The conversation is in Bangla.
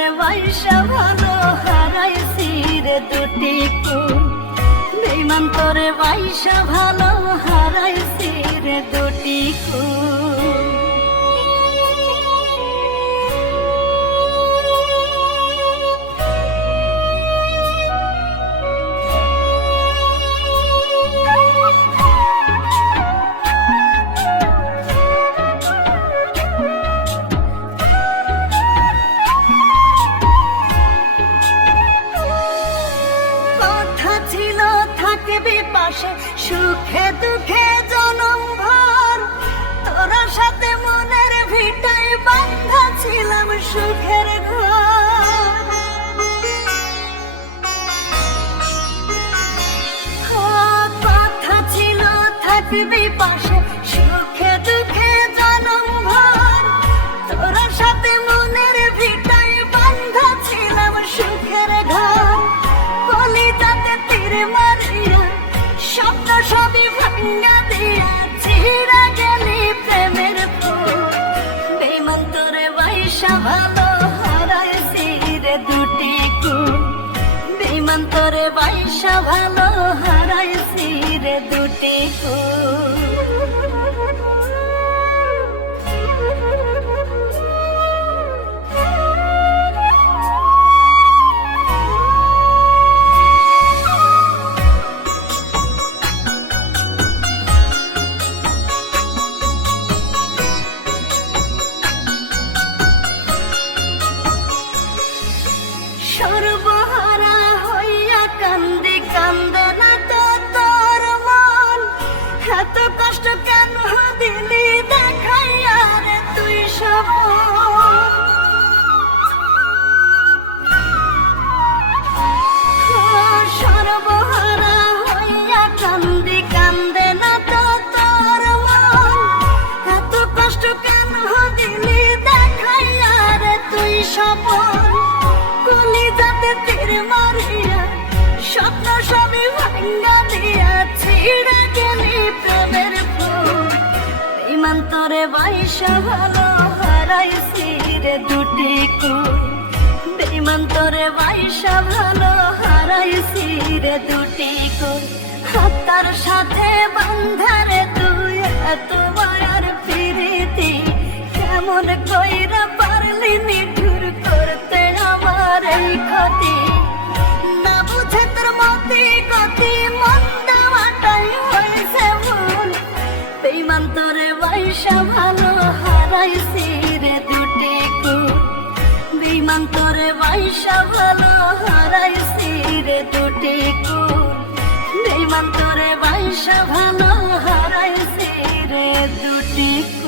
তোরে বাইসা ভালো হারাইছি রে দুটি কুল। বেঈমান তোরে বাইসা ভালো হারাইছি রে দুটি কুল। পাশে সুখে দুঃখে জনম ভর তোরা সাথে মনের ভিটায় বাঁধা ছিলাম সুখের ঘর। কথা ছিল থাকবি পাশে সুখে দুঃখে জনম ভর তোরা সাথে মনের ভিটায় বাঁধা ছিলাম সুখের ঘর। কলিজাতে তীর মারিয়া স্বপ্ন সবই ভাঙা দিয়া ছিঁড়া গেলি প্রেমের ফুল। বেঈমান তোরে বাইসা ভালো হারাইছি রে দুটি কুল। বেঈমান তোরে বাইসা ভালো হারাইছি রে দুটি কুল। সর্বহারা হইয়া কান্দি কান্দে না তো তোর মন। এত কষ্ট কেন দিলি দেখাইয়া রে তুই সপন। সর্বহারা হইয়া কান্দি কান্দে না তো তোর মন। এত কষ্ট কেন দিলি দেখাইয়া রে তুই সপন। কলিজাতে তীর মারিয়া স্বপ্ন সবই ভাঙা দিয়া ছিঁড়া গেলি প্রেমের ফুল। বেঈমান তোরে বাইসা ভালো হারাইছি রে দুটি কুল। বেঈমান তোরে বাইসা ভালো হারাইছি রে দুটি কুল। হাতার সাথে বান্ধারে তুই এত মায়ার প্রীতি কেমন কইরা পারলি নিঠুর করতে আমার এই ক্ষতি। না বুঝে তোর মতি গতি মন দেওয়াটাই হয়েছে ভুল। বেঈমান তোরে বাইসা ভালো হারাইছি রে দুটি কুল। বেঈমান তোরে বাইসা ভালো হারাইছি রে দুটি কুল। বেঈমান তোরে বাইসা ভালো হারাইছি রে দুটি কুল।